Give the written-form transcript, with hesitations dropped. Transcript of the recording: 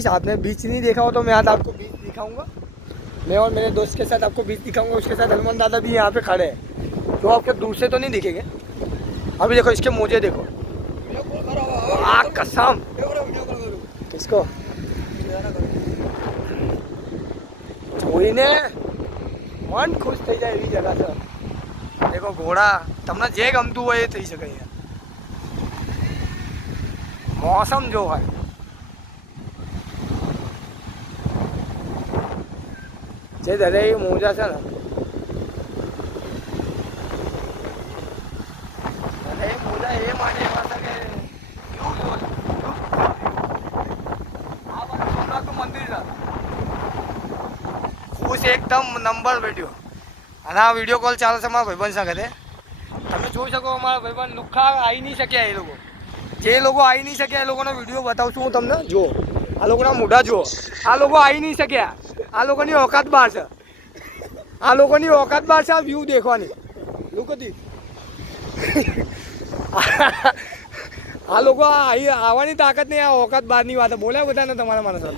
Guys आपने बीच नहीं देखा हो तो मैं आज आपको बीच दिखाऊंगा। मैं और मेरे दोस्त के साथ आपको बीच दिखाऊंगा। उसके साथ हनुमान दादा भी यहाँ पे खड़े हैं, जो आपके दूर से तो नहीं दिखेंगे। अभी देखो इसके मोजे देखो, कसम। किसको જોઈને મન ખુશ થઈ જાય એવી જગા છે। देखो घोड़ा તમને જે ગમતું હોય એ થઈ શકે અહીંયા। मौसम जो है જે દરે મોજા છે ને, દરે મોજા એ માટે એવા છે કે આ બાજુ સોમનાથનું મંદિર છે, ખુશ એકદમ નંબર બેઠ્યો। અને આ વિડીયો કોલ ચાલે છે મારા ભાઈબંધ સાથે। તમે જોઈ શકો અમારા ભાઈબંધ લુખ્ખા આવી નહીં શક્યા। એ લોકો જે લોકો આવી નહીં શક્યા એ લોકોનો વિડીયો બતાવું છું હું તમને। જુઓ આ લોકોના મોઢા જુઓ, આ લોકો આવી નહીં શક્યા। આ લોકોની औकात બહાર છે, આ લોકોની औकात બહાર છે। આ વ્યૂ દેખવાની લોકો દી આ લોકો આવવાની તાકાત નહીં, આ औकात બહારની વાત બોલ્યા બધાને તમારા માણસો।